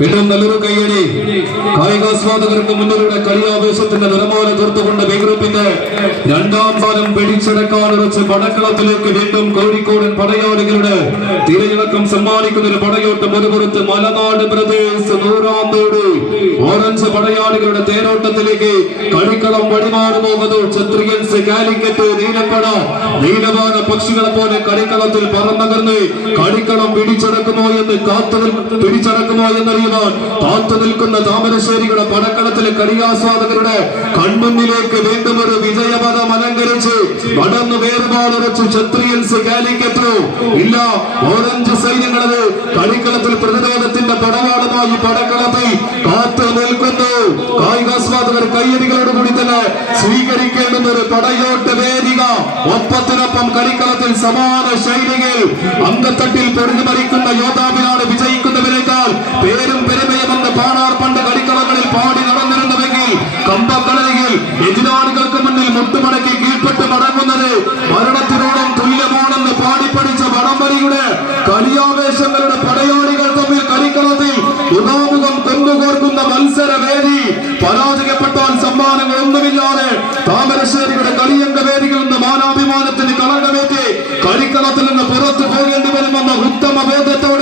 വീണ്ടും നല്ലൊരു കയ്യടി. കായികാസ്വാദകർക്ക് മുന്നിലൂടെ കളിയാവേശത്തിന്റെ നിറമാല തീർത്തുകൊണ്ട് ബി ഗ്രൂപ്പിന്റെ രണ്ടാം സ്ഥാനം പിടിച്ചെടുക്കാൻ ഉറച്ച് പടക്കളത്തിലേക്ക് വീണ്ടും കോഴിക്കോടൻ പടയാളികളുടെ തിരയിളക്കം സമ്മാനിക്കുന്ന ഒരു പടയോട്ടം. മുതുകുറുത്ത് മലനാട് പ്രദേശ് 100 ഓറഞ്ച് പടയാളികളുടെ തേരോട്ടത്തിലേക്ക് കളിക്കളം വഴിമാറുന്നു. ക്ഷത്രിയൻസ് കാലിക്കറ്റ് നീലപ്പട നീലവാന പക്ഷികളെ പോലെ കളിക്കളത്തിൽ പറന്നകർന്ന് കളിക്കളം പിടിച്ചടക്കുമോ എന്നറിയാൻ കാത്തു നിൽക്കുന്ന താമരശ്ശേരിയുടെ പടക്കളത്തിലെ കളിയാസ്വാദകരുടെ കൺമുന്നിലേക്ക് വീണ്ടും ഒരു വിജയപദം അലങ്കരിച്ച് നടന്നു വേർപാടുറച്ചു ക്ഷത്രിയൻസ് കാലിക്കറ്റോ ഇല്ല. ഓറഞ്ച് സൈന്യങ്ങളത് കളിക്കളത്തിൽ പ്രതിരോധത്തിന്റെ പടവാളുമായി പടക്കളത്തിൽ കാത്തു നിൽക്കുന്നു. കായികാസ്വാദകർ കയ്യടികളോടുകൂടി തന്നെ സ്വീകരിക്കേണ്ടുന്ന ഒരു പടയോട്ട വേദിക. ഒപ്പത്തിനൊപ്പം കളിക്കളത്തിൽ സമാന ശൈലികൾ അങ്കത്തട്ടിൽ പൊരുതി മരിക്കുന്ന യോദ്ധാവിനാണ് വിജയിക്കുന്നവരെക്കാൾ പേരും പെരുമയുമെന്ന് പാണാർ പണ്ട് കളിക്കളങ്ങളിൽ പാടി നടന്നിരുന്നുവെങ്കിൽ കമ്പക്കളരികിൽ എതിരാളികൾക്ക് മുന്നിൽ മുട്ടുമടക്കി കീഴ്പ്പെട്ട് മടങ്ങുന്നത് മരണത്തിനോടും തുല്യമാണെന്ന് പാടിപ്പടിച്ച വടംവലിയുടെ കളിയാവേശങ്ങളുടെ പടയാളികൾ തമ്മിൽ കളിക്കളത്തിൽ മുഖാമുഖം കൊന്നുകോർക്കുന്ന മത്സരവേദി. പരാജയപ്പെട്ടാൽ സമ്മാനങ്ങളൊന്നുമില്ലാതെ താമരശ്ശേരിയുടെ കളിയംഗ വേദികളിൽ നിന്ന് മാനാഭിമാനത്തിന് കളങ്കമേറ്റി കളിക്കളത്തിൽ നിന്ന് പുറത്തു പോകേണ്ടി വരുമെന്ന ഉത്തമ ബോധത്തോടെ